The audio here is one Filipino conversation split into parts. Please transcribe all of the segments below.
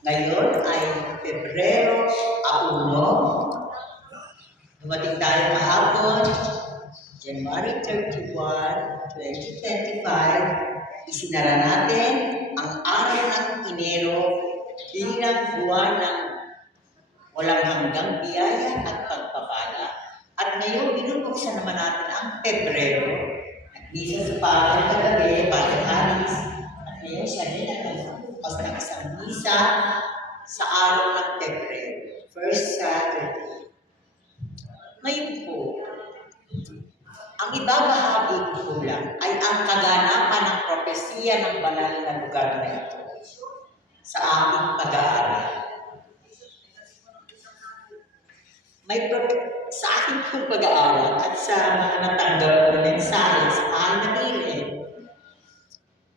Ngayon ay Pebrero 1. Dumating tayo kahapon, January 31, 2025. Isinara natin ang araw ng Enero bilang buwan ng walang hanggang biyaya at pagpapala. At ngayon, binubuksan naman natin ang Pebrero. Nag-isa sa Padre kagabi, Padre Haris. At ngayon siya din ang nagbukas ng isang misa sa araw ng Pebrero, first Saturday. Ngayon po, ang ibabahagi ko lang ay ang kaganapan ng propesiya ng banal na lugar na ito sa aking pag-aaral. Sa aking pong pag-aaral at sa mga natanggap ng mensahe sa mahal na Biblia,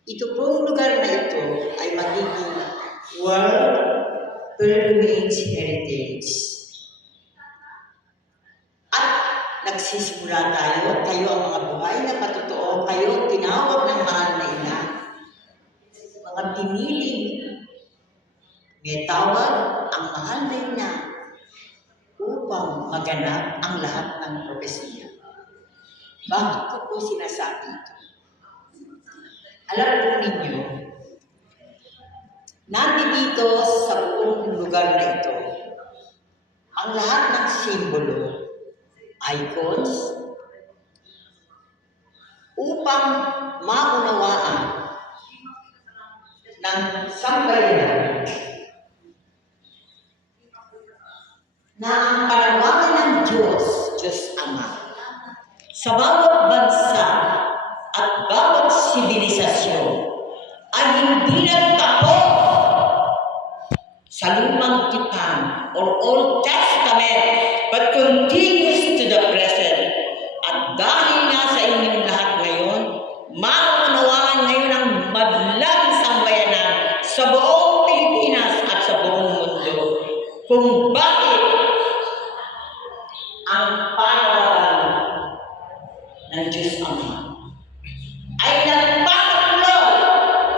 ito pong lugar na ito ay magiging World Pilgrimage Heritage. At nagsisimula tayo, kayo ang mga buhay na patotoo, kayo tinawag ng mahal na ina, mga piniling, may tawag ang mahal na ina upang maganap ang lahat ng propesiya. Bakit ko po sinasabi ito? Alam po ninyo, nandito sa buong lugar na ito, ang lahat ng simbolo, icons, upang maunawaan ng sambayanan na ang panawagan ng Diyos Ama, sa bawat bansa at bawat sibilisasyon ay hindi nagtapo sa Lumang Tipan or Old Testament, but continues to the present. At dahil nga sa inyong lahat ngayon, maunawaan ngayon ang madlang sambayanan sa buong Pilipinas at sa buong mundo kung bakit ang panawagan ng Diyos Ama ay nagpapatuloy.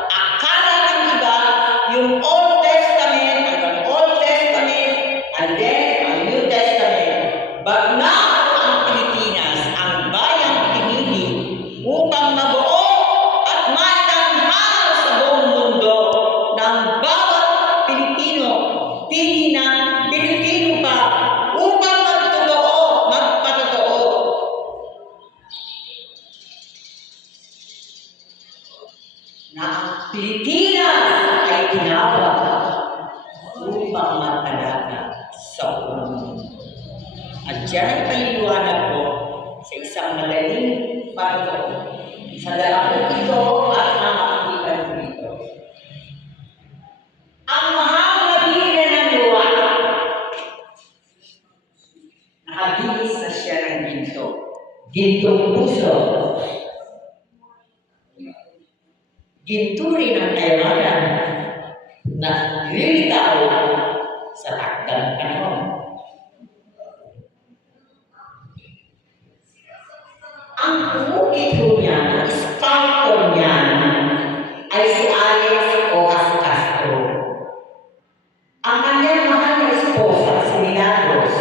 Akala ng iba, yung Old Testament, hanggang Old Testament, and then ang New Testament. But now, ang Pilipinas, ang bayang pinili upang mabuo at maitanghal sa buong mundo ng bawat Pilipino, pili ng Pilipino pa, upang magpatotoo. Na ang Pilipinas ay tinawag upang magpalaga sa buong mundo. At diyan ay paliliwanag ko sa isang madaling pagkakas sa dalawang ito at ang kapitan dito. Ang mahal na Biblia ng liwanag, nakabihis na siya ng ginto. Gintong puso. Ginto rin ang kailangan na lilitaw sa takdang panahon. Ang kumukit niya, sculptor niya, ay si Alex Ojas Castro. Ang kanyang mahal na esposa, si Milagros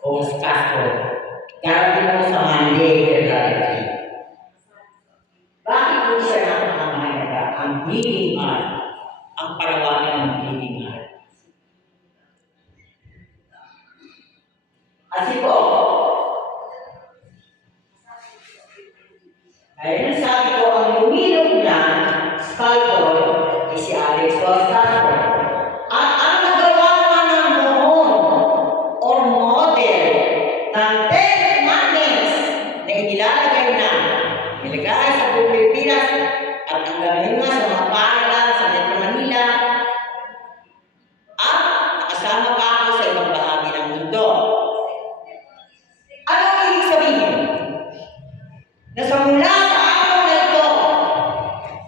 Ojas Castro, darating mo sa Monday, February. Bakit po siya napakamahalaga? Ang bleeding heart, ang parawanan ng bleeding heart. Kasi po, ayun ang sabi ko, ang lumilog na sculptor ay si Alex Ojas Castro. At ang nagawa naman ng noon or model ng 10 commandments na inilalagay na nilagay sa buong Pilipinas at ang gawin nga sa mga paaralan sa Metro Manila at nakasama pa ako sa ibang bahagi ng mundo. Ano ang ibig sabihin? Na sa mula sa araw na ito,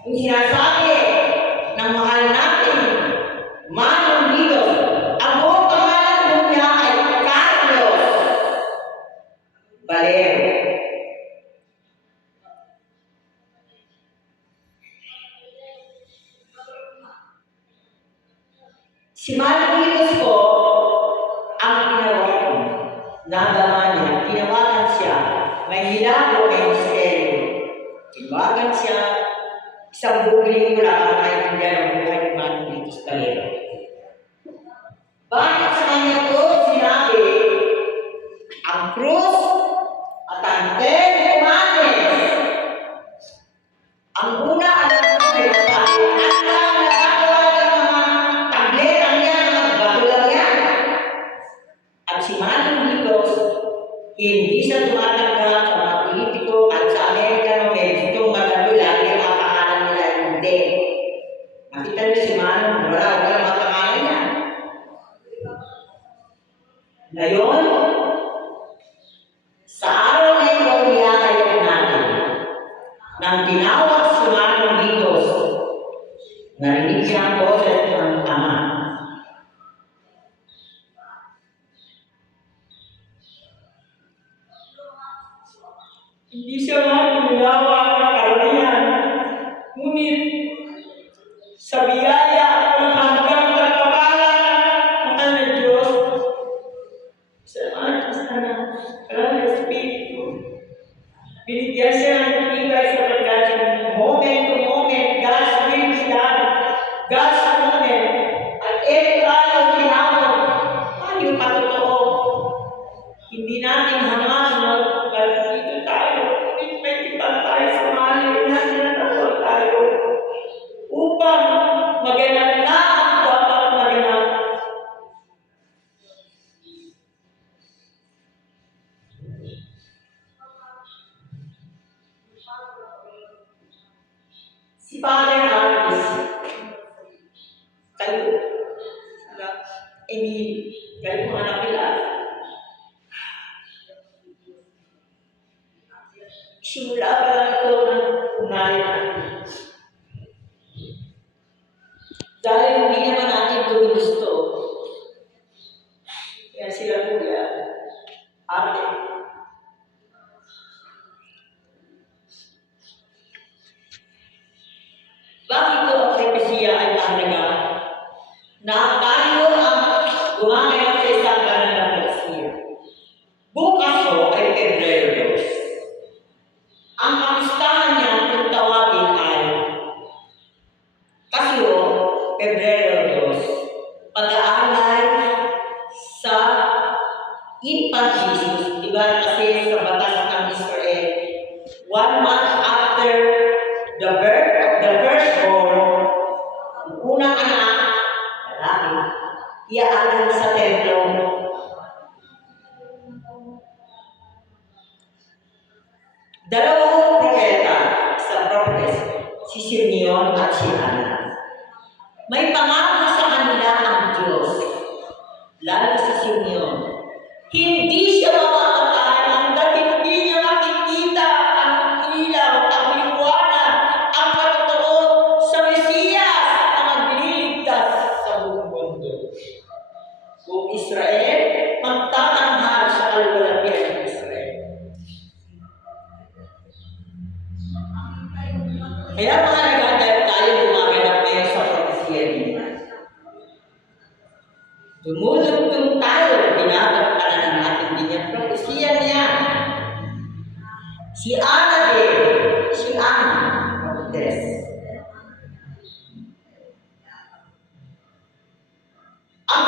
yung sinasabi ng mahal natin Si Marcos po, ang tinawagan, nadama niya, tinawagan siya, may hilako, may misteryo. Tinawagan siya, isang bugling ko lang ang naiintindihan ng buhay ni Marcos Calero. Bakit sa kanya po sinabi, ang krus at ang Ten Commandments? Ang una, alam ko may babae, at lang nagagawa ng mga tabletang yan, mga bago lang yan. At si Manong Dicos, hindi siya tumatanggap sa mga politiko at sa Amerika no may gustong magalo lagi ang mga pangalan nila hindi. Nakita niyo si Manong, wala mga pangalan niya. Ngayon, sa araw na ito, iyakayag natin nang tinawag si Manong Dicos, narinig siya ang boses ng Ama. Hindi siya man ginawa ng karamihan, ngunit sa biyaya at hanggang pagkabalan ng Diyos, sa ng Espiritu, binigyan siya ng tibay sa pagkakasya, moment to moment, God's will be done, God's moment, at every tayo tinawag, tayo patotoo. Hindi natin hangaan dito tayo, hindi may tipag tayo sa mali natin na tayo upang maganap na ang dapat maganap. Si Father Harris, kayo, kayo mga nakilala. Simula pa lang ito ng unahin natin. Dahil hindi naman natin ito gusto. Kaya sila kuya, ate. Bakit ito ang propesya ay mahalaga? Na tayo ang gumaganap sa isang ganang na propesya. Bukas po ay Pebrero 2. Ang kamistahan niya kung tawagin ay Kasyo, Pebrero 2, pag-aalay sa infant Jesus, di ba kasi sa batas ng Israel, 1 month after the birth of the firstborn, ang unang anak, lalaki, iaalay sa templo. Dalawang propeta sa prophet, si Simeon at si Ana. May pangako sa kanila ang Diyos, lalo si Simeon. Hindi siya mamamatay hanggang hindi niya makikita ang ilaw, ang liwanag, ang patotoo sa Mesiyas na magliligtas sa buong mundo. Kung Israel, magtatanghal sa kaluwalhatian ng Israel. Kaya mga nagkakaya tayo gumaganap ngayon sa propesya niya. Dumudugtong tayo, binabagpanan natin din yung propesya niya. Si Ana din, si Ana, Cortez. Ang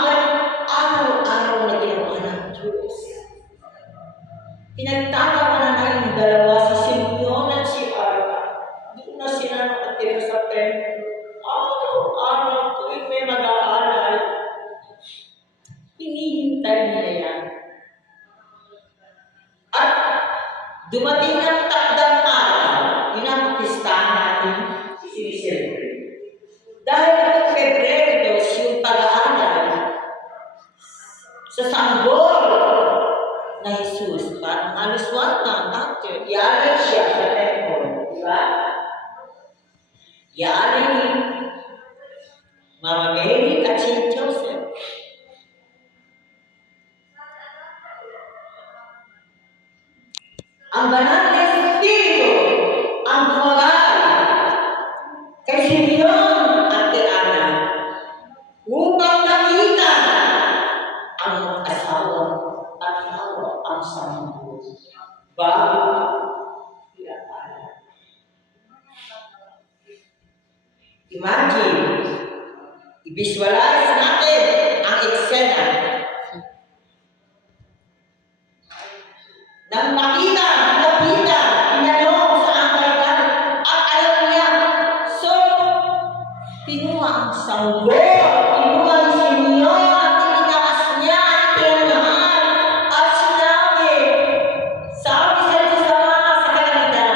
araw-araw na ginawa ng Diyos. Pinagtatawanan na yung dalawa, si Simeon at si Ana. Doon na sila nakatira sa templo. Araw-araw tuwing may mag-aalay. Hinihintay nila yan. At dumating ng takdang araw, yun ang pistahan natin siniselebrate. Dahil ito Pebrero 2, yung pag-aalay sa sanggol na Jesus, parang halos 1 month after, iaalay siya sa temple. Diba? Iaalay ni Mama Mary at si Joseph. Ang banal na Espiritu ang gumagay kay Simeon at kay Ana upang I-visualize natin ang eksena. Nang makita, tinanong sa angkan, at alam niya, so, pinuha ang sanggol, pinuha ang sinyo, at itinaas niya, itinanaan, at sabi sa Diyos Ama sa kalangitan,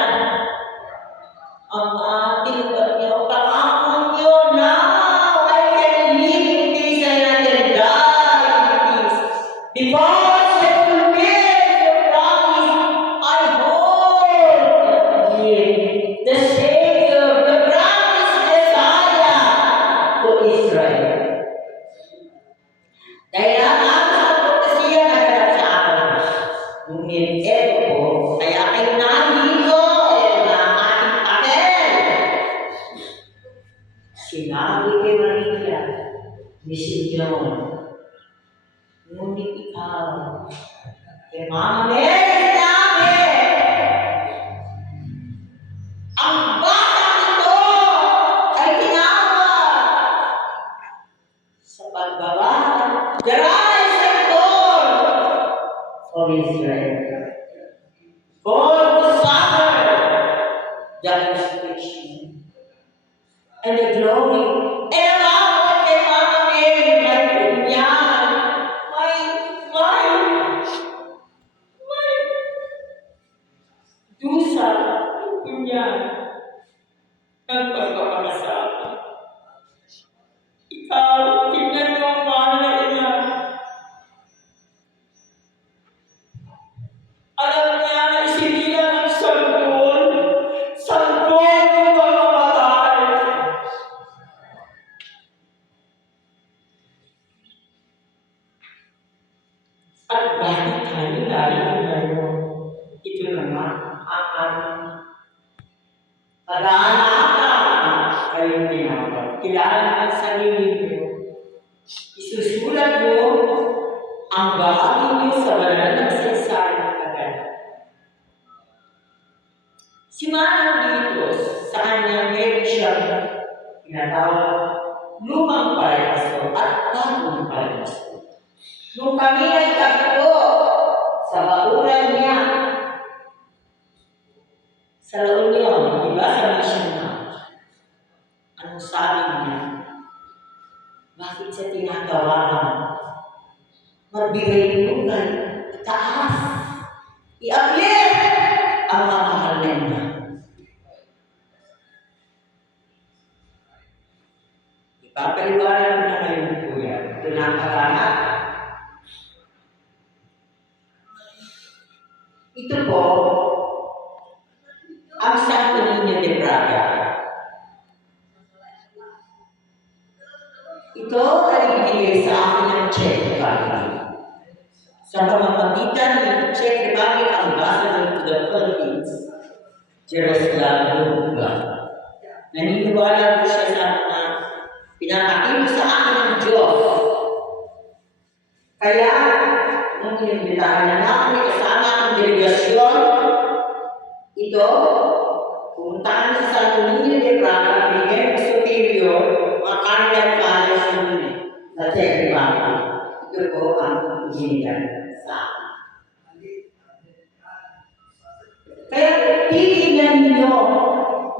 ang ating niyo, pangakong niyo, now I can live in peace and I can die in peace. Because you fulfill your promise, I hold the Savior, the promised Messiah to Israel. Dahil ang propesya na ganap sa akin, ngunit eto po, kaya kayo nandito, eto na ang ating papel. Sinabi kay Maria, ni Simeon, ngunit ikaw, kay Mama Mary, sinabi, ang batang ito ay tinawag sa pagbaba, the rise and fall of Israel. Born to suffer the crucifixion and the glory. And ako kay Mama Mary, may punyan, may dusa, punyan, ng pagpapakasama. Ikaw, tingnan mo ang mahal na ina. Alam niya na isinilang ang sanggol ng pamamatay. At bakit tayo narito ngayon? Ito naman ang ating pag-aanakan kayong tinawag. Kilala ang sarili niyo. Isusulat niyo ang bahagi niyo sa banal na kasaysayan ng kaganap. Si Manang dito, sa kanyang meron siyang tinatawag lumang parehasyo at bagong parehasyo. Nung kami nagtagpo sa bakuran niya, sa La Union, di ba, sa mission na, anong sabi niya? Bakit siya tinatawagan? Magbigay lugan, taas, i-uplift ang mga mahal niya. Ipapaliwanag na ngayon po yan. Ito na ang kalahat. Ito po, ang Santo Niño de Braga. Ito ay ibigay sa akin ng Czech Republic. Sa pamamagitan ng Czech Republic Ambassador to the Philippines, Jaroslav Luga. Naniniwala ko siya sa mga pinapakilo sa akin ng Diyos. Kaya, nung inimbitahan na namin kasama ang delegasyon, ito, pumuntahan sa Santo Niño de Braga, bigyan ng superior, mga Carmelite Fathers yun sa Czech Republic. Ito po ang binigyan sa akin. Kaya titignan niyo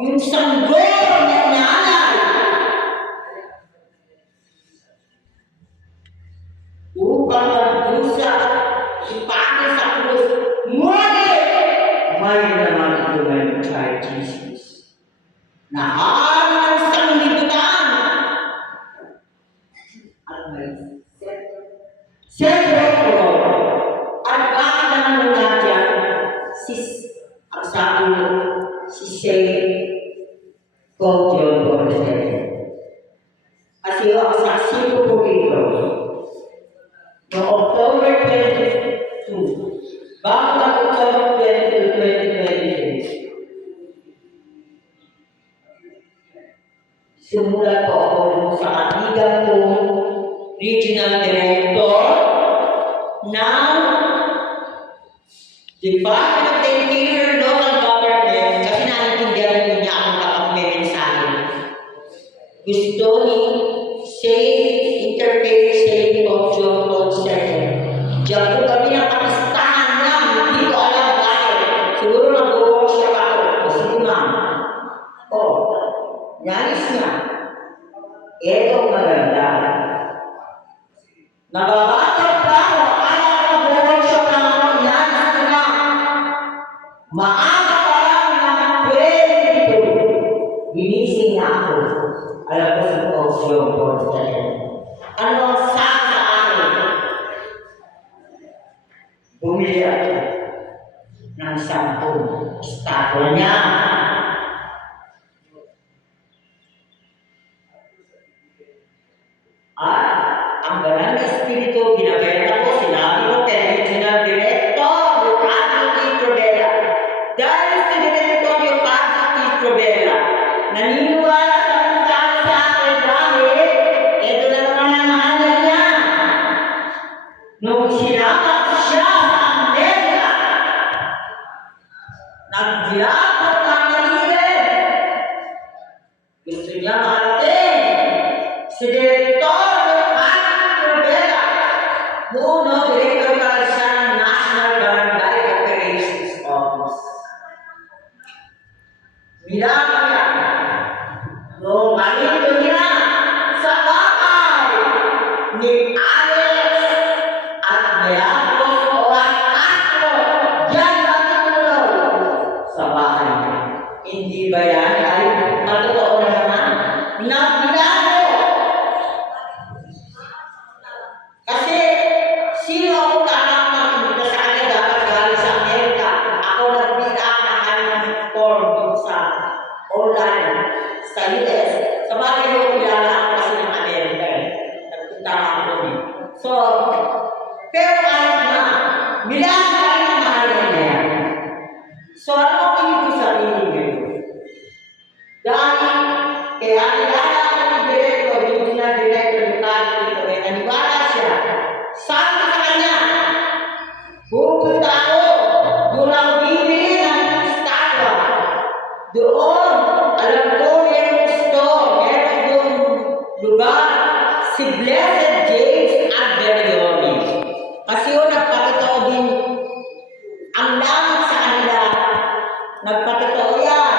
yung sanggol na inaalay upang magdusa, ipake sa krus. Ngunit, may naman ito ng child Jesus na hari ng sanglibutan at may sentro at bakit naman natin ang sabi si Saint Pope John Paul II. Kasi ang saksi ko po dito noong October 22, bago ang October 22, 2026, sumulat po ako sa katigan kong regional director ng Department of the Interior Local Government, kasi naintindihan niya akong kapag-mensahe. Gusto ni Safe Interfaith Safe Conjure Concert. Diyan po kami ang kapistahan lang, hindi ko alam bakit. Siguro nag-workshop ako. O sige ma'am. O, nais niya. Ito maganda. Nababatag pa ako, kaya nag-workshop lang ako, nais niya. Maaga pa lang ng 22. Ginising na ako. Alam ko sa Conjure Concert. Ano ang sa akin? Bumili ako ng 10 estatwa niya. At ang banal na espiritu, ginagaya ko, sinabi ko kay Regional Director, Leocadio T. Trobela. Dahil si Director Leocadio T. Trobela, naniniwala sa mensahe sa akin dahil ito na naman ang mahal niya. Nung sinabak siya sa Amerika, nagbilabot ng Manila. Gusto niya marating si Director Leocadio Trobela, muno Director ka siya ng National Barangay Operations Office. Bilangin niya, nung malito niya sa bahay ni Alex at Milagros Oras Castro, diyan natutulog sa bahay niya. Hindi ba yan ay matotoo na naman? Nagbilado! Kasi sino ako tanang magpunta sa akin dapat galing sa Amerika? Ako nagbila ng kanyang form dun sa online sa US. Sa bagay ko kilala ako kasi ng Amerika eh. Nagpunta ako dun eh. So, pero kahit na, bilang ka rin ang mahal niya. So, ano ang ibig sabihin niyo? Dahil, kaya kilala ako ng Director, Regional Director, Leocadio T. Trobela, naniwala siya. Sabi sa kanya, pupunta ako, doon ako bibili ng estatwa. Doon, alam ko, meron store, meron yung lugar, si Blessed James Alberione. Kasi yun, nagpakitao din ang langit sa kanila. Nagpakitao yan.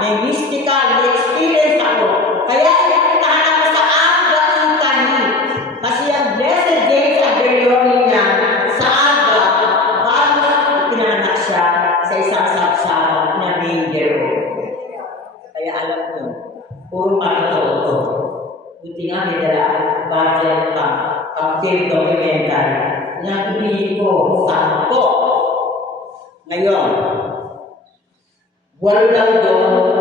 May mystical, may experience ako. Kaya ipuntahan ako sa Aga Italy. Kasi ang Blessed James Alberione niya, sa Aga, parang pinanganak siya sa isang sapsapa na manger. Kaya alam ko, puro pakitao ito. Buti nga may dala budget pang-film documentary. Napipili ko, 10. Ngayon, wala lang doon,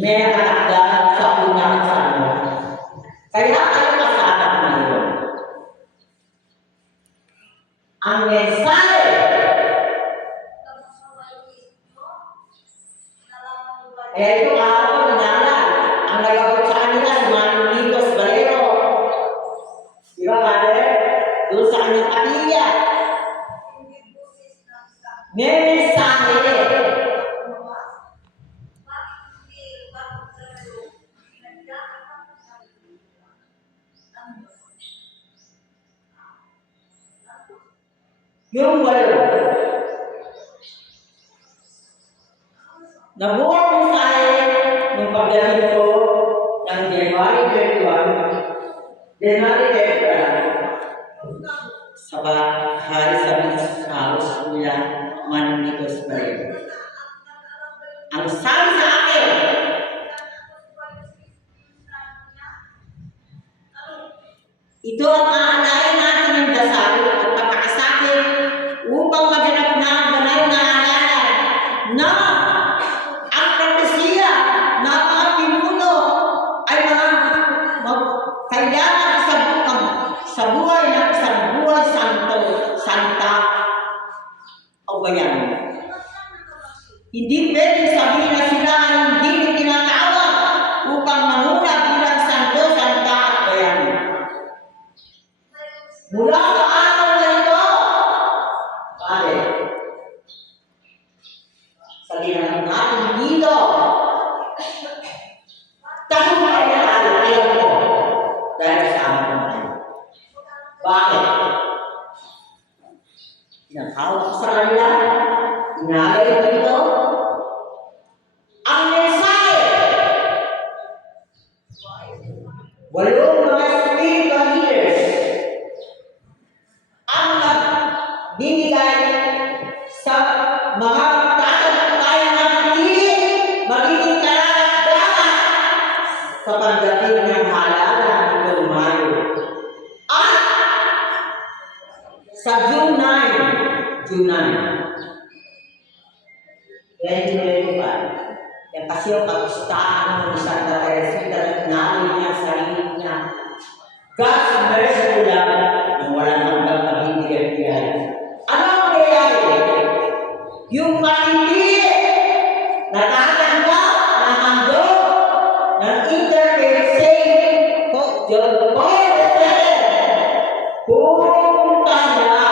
may nakakda sa unang sana. Kaya ay kasama ngayon. Ang mensahe, ito ako, nangalan, ang nagabot sa kanila, si Manong Litos Valero. Di ba, Father? Doon sa kanyang kapilya. May mensahe. Yung 8. Nabuhat mo sa akin nung pagdating ko ng January 31, sa bahay sa business house nila Manong Litos Valero. Ang sabi sa akin, ito ang aanayin natin ng dasal at pagkakasakit upang maganap na ang banal na alaala na ang propesiya na mga pinuno ay mga kailangan sa buhay ng isang buhay santa o bayan. Hindi pwede sabihin na sila ay hindi tinatawag upang manguna bilang santo, santa at bayan. Mula sa araw na ito, pare, sabihin natin dito, tagumpay na alam ko. Bakit? Pinaghawa ko sa kanila, inalay ko ito, ang mensahe. Walong mga spiritual leaders ang nagbibigay sa mga tatatay na hindi magiging karagdagan sa pagdating ng halalan ng Mayo. At sa June 9, 2025, yan kasi yung kagustahan ng isang Teresita at namin niya sa sarili niya. God's mercy lang na walang hanggang pag-ibigay. Ano ang nangyayari? Yung matindi na tatanggap ng handog ng interfaith saying, John Paul pupunta niya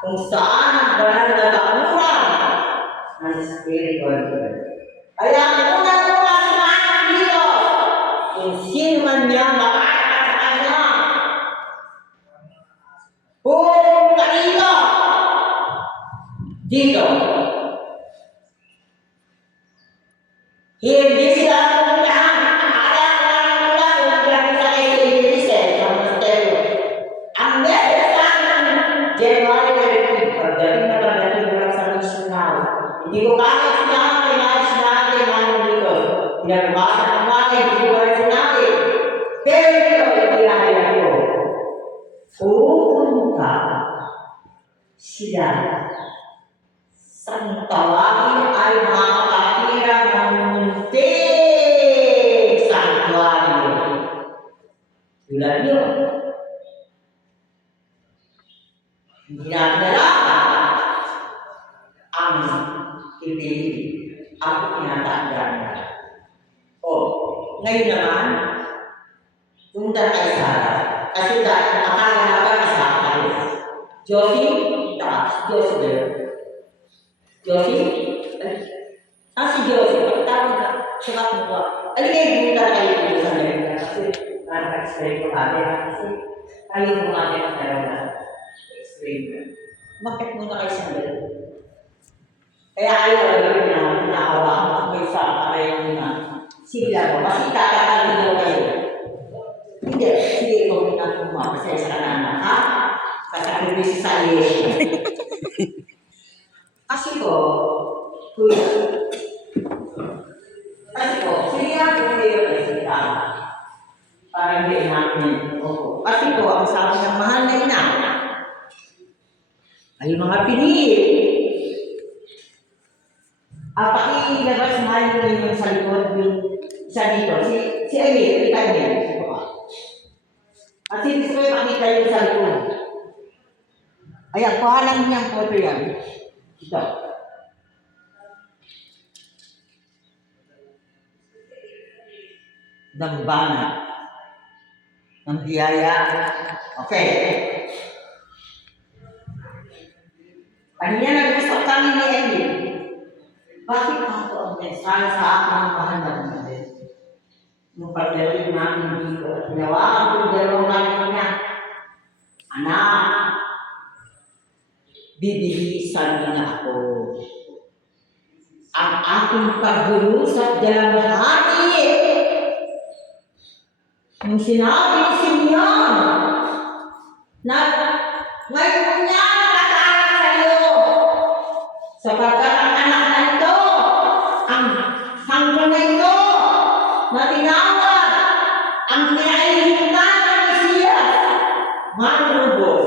kung saan ang banal na bakuran ng spiritual world. Kaya una-una sumahan dito kung sino man niya makakita sa kanya. Pupunta dito. Hindi sila pupuntahan. Pupuntahan sa sa monasteryo. Ang message sa akin, January 13, pagdating mo lang sa missional. Hindi ko kaya sinabi, pinagbasan ang mga hindi ko kaya sinabi. Pero ito, itinahaya ko. Pupunta sila sa tawagin ay mga kapatiran ng munting sanctuary. Tulad yun. Hindi natin alam ang ipili ang tinatandaan na. Ngayon naman, punta tayo sa kasi dahil akala naman sa akin. Josie, taas, Josie there. Josie? Si Josie, pagtawag na, siya mo ba? Aligay, punta tayo dito sa Amerika kasi explain ko kami kasi tayo mo kami ang na explain ko. Bakit muna kayo sa Amerika? Kaya ayaw gawin na pinakawa kayo sa kayo na sila mo, kasi tatakalin mo kayo. Hindi, sige ikaw na puma, kasi sa kanana, ha? Kasakripisyo sa iyo. Kasi po, sige ako kayo kasi para hindi namin. Kasi po, ang sabi ng mahal na ina, ay mga pinili. Pakilabas mahal ko yung sa likod, yung isa dito, si Emil, kita niya. At gusto ko yung makita yung sa likod. Ayan, kuhalan niya ang photo yan. Ito. Dambana. Ng biyaya. Okay. Kanina nag-usap kami ni Emil. Bakit ako ang mensahe sa akin ang mahal na natin? Nung pagdating namin dito at tinawagan ko yung dalawang anak niya. Anak, bibilisan niya na ako. Ang aking pagbulusat dalamhati. Nung sinabi ni Simeon na ngayon niya nakakaanak sa iyo sapagkat ang anak na ito, ang sanggol na ito, na tinawag ang pinaihintan ng Mesiyas, manunubos,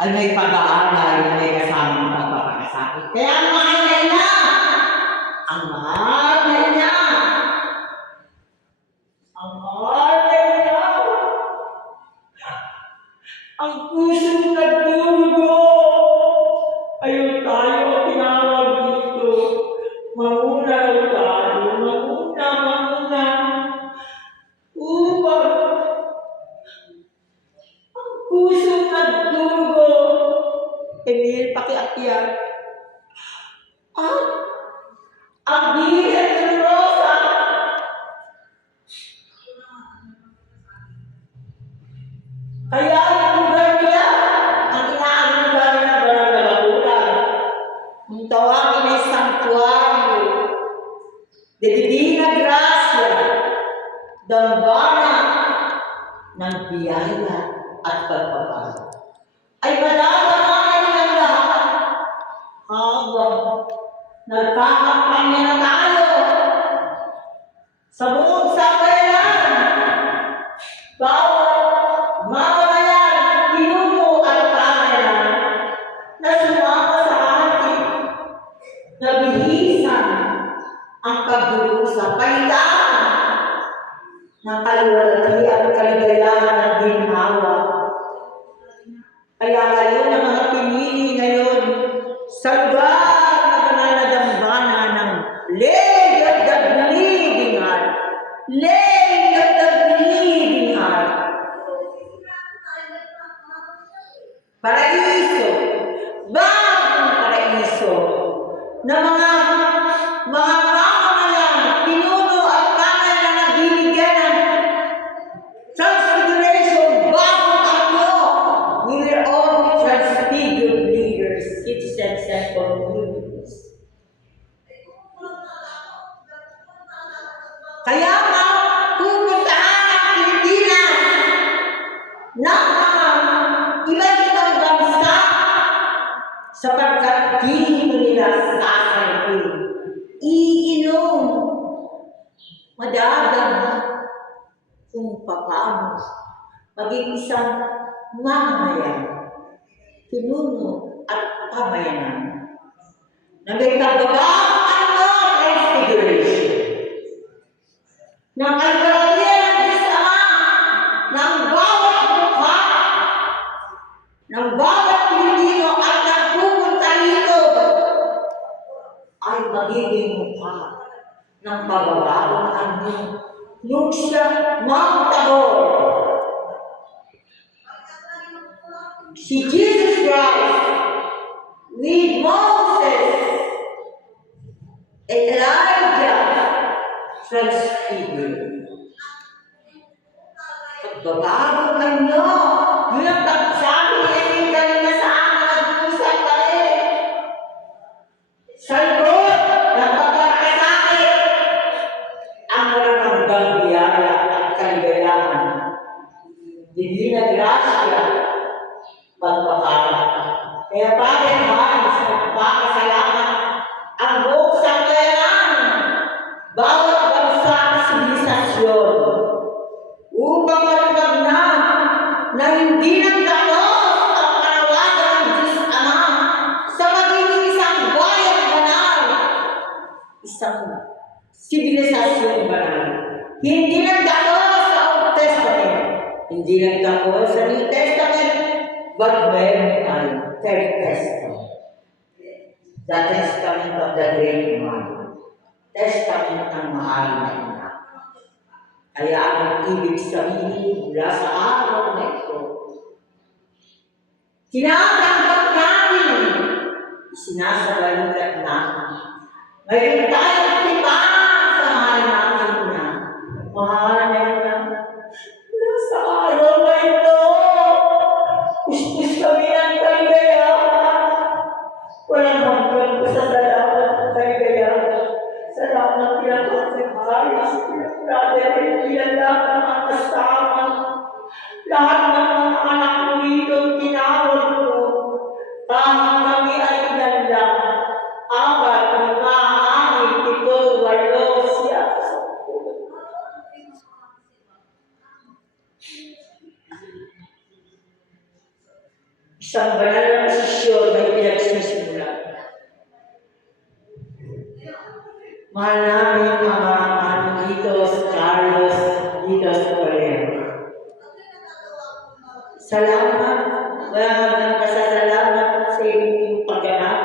ay may pag-aalay na may kasamang pagpapakasakit. Kaya ang mahal na ina, ang mahal na ina, ang mahal na ina, ang pusong nagdurugo, ayun tayo tinawag dito. Mauna tayo, mauna. Upang ang pusong nagdurugo, Emil, pakiakyat. At ang Birhen ng Rosa, Kaya yung lugar nila, ang inaanugan na Barangay. Ang tawagin ay Santuario de Divina Gracia, dambana ng biyaya at pagpapala. Ay madadamayan ng lahat habang nagkakampanya na tayo sa buong sambayanan. Bawat mamamayan, pinuno at pamayanan na sumama sa atin na bihisan ang pagdurusa, palitan ng kaluwalhati at kaligayahan ng ginhawa. Kaya kayo na mga pinili ngayon sa lugar na banal na dambana ng Lady of the Bleeding Heart. Lady of the Bleeding Heart. Paraiso. Bagong paraiso na mga mamamayan, pinuno at pamayanan na binigyan ng transfiguration, bagong anyo. We will all be transfigured leaders, citizens, and communities. Kaya nga, pupuntahan ang Pilipinas ng mga iba't-ibang bansa sapagkat dito nila sasayahin, iinom, madadama kung paano maging isang mamamayan, pinuno at pamayanan na may kababaang transfiguration ng kalkalatian ng Diyos Ama ng bawat mukha ng bawat Pilipino at nagpupunta rito ay magiging mukha ng pababawang anyo nung siya Mount Tabor. Si Jesus Christ with Moses and Elijah transfigured. Pagbabawang anyo, yun ang pagsabi niya kanina sa akin, nag-usap kami. Sa likod ng pagkakasakit, ang maramang biyaya at kaligayahan. Divina Gracia, pagpapala. Kaya Padre Hans, nagpapasalamat ang buong sambayanan, bawat bansa at sibilisasyon, upang matupad na hindi nagdalos ang panawagan ng Diyos Ama sa magiging isang bayan banal, isang sibilisasyon banal. Hindi nagdalos sa Old Testament, hindi nagdalos sa New Testament, but meron tayo, Third Testament. The Testament of the Great Mother. Testament ng mahal na ina. Kaya ang ibig sabihin mula sa araw na ito, tinatanggap natin, isinasabalikat natin. Ngayon tayo tipan sa mahal natin na. Mahal na ina, mula sa araw na ito, puspos kami ng kaligayahan. Walang hanggang sa salamat ng kaligayahan. Salamat pinagkakasipay, brother, ilan lahat ng mga kasama, lahat ng mga anak ko dito, tinawag ko, kahit kami ay ilan lang, 4, 5, 6, 7, 8, 10. Isang banal na posisyon may pinagsisimulan. Mahal namin ang mga dito sa Carlos, dito sa Korea. Salamat. Wala hanggang pasasalamat sa inyong pagganap.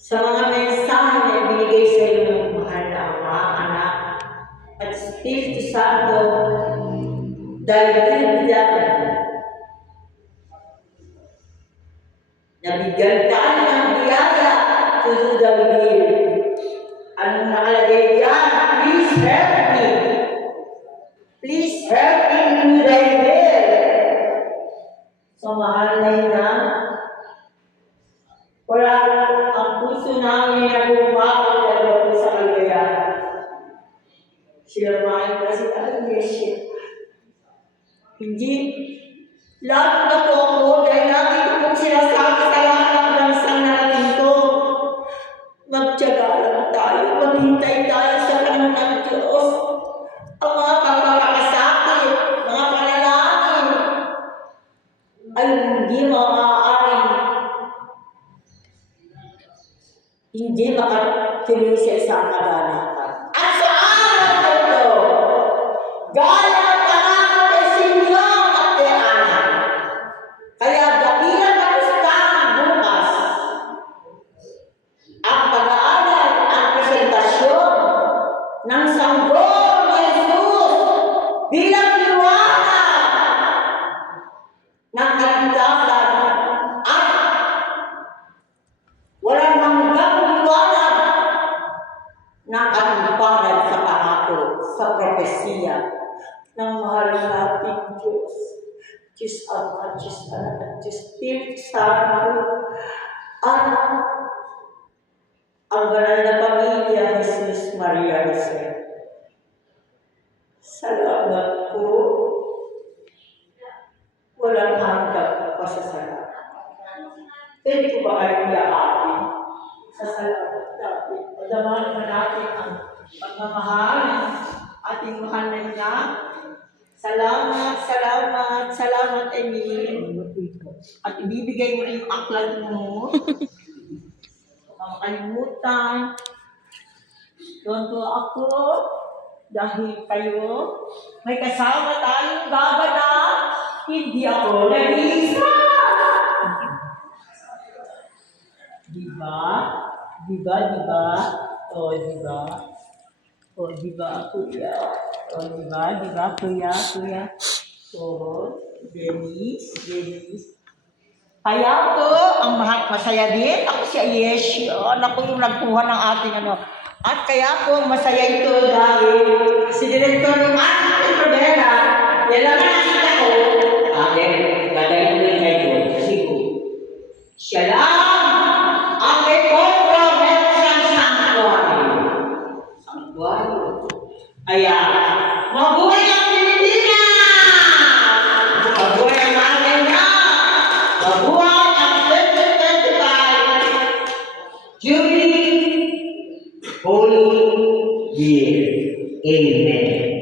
Sa mga mensahe na ibinigay sa iyo ng mahal na Ama, Anak, at Espiritu Santo, dahil pinagbilang nabigyan tayo ng biyaya to do the will. Anong nakalagay dyan? Please help me. Please help me do thy will. Hindi. Lalo na po ako dahil lagi ko pong sinasabi sa lahat ng bansang natin ko. Magtiyaga lang tayo, maghintay tayo sa tanong ng Diyos. Ang mga pagpapakasakit, mga panalangin, ay hindi makatuloy sa isang kaganapan. At sa araw na ito, gaya ng pangako kay Simeon at kay Ana. Kaya dakilan na pustahan bukas ang pag-aaral at presentasyon ng sanggol ni Jesus bilang liwanag ng kaligtasan at walang hanggang liwanag ng katipangan sa pangako, sa propesiya ng mahal nating Diyos. Diyos Ama, Diyos Anak, at Diyos Espiritu Santo, at ang banal na pamilya, Jesus, Maria, Jose. Salamat po. Walang hanggang pasasalamat. Pwede ko ba kayo yakapin sa salamat natin? Madamahan naman natin ang pagmamahal ng ating mahal na ina. Salamat, salamat, salamat, Emil. At ibibigay mo rin yung aklan mo. Huwag kang makalimutan. Tuwan-tuwa ako dahil kayo may kasama tayong gaganap. Hindi ako nag-iisa. Diba? Diba, diba? O, diba? O, diba, kuya? O, diba, diba, kuya, kuya? O, Dennis. Kaya po, ang masaya din. Ako si Ayesh. Ako yung nagkuha ng ating ano. At kaya po, masaya ito dahil si Director ng ating Prodera, yan lang nakita ko. Gagawin ko yung ngayon. Kasi po, siya lang ang may controversial sanctuary. Sanctuary. Kaya, mabuhay ang Pilipinas! Mabuhay ang Manila! Mabuhay ang 2025 Jubilee Holy Year. Amen.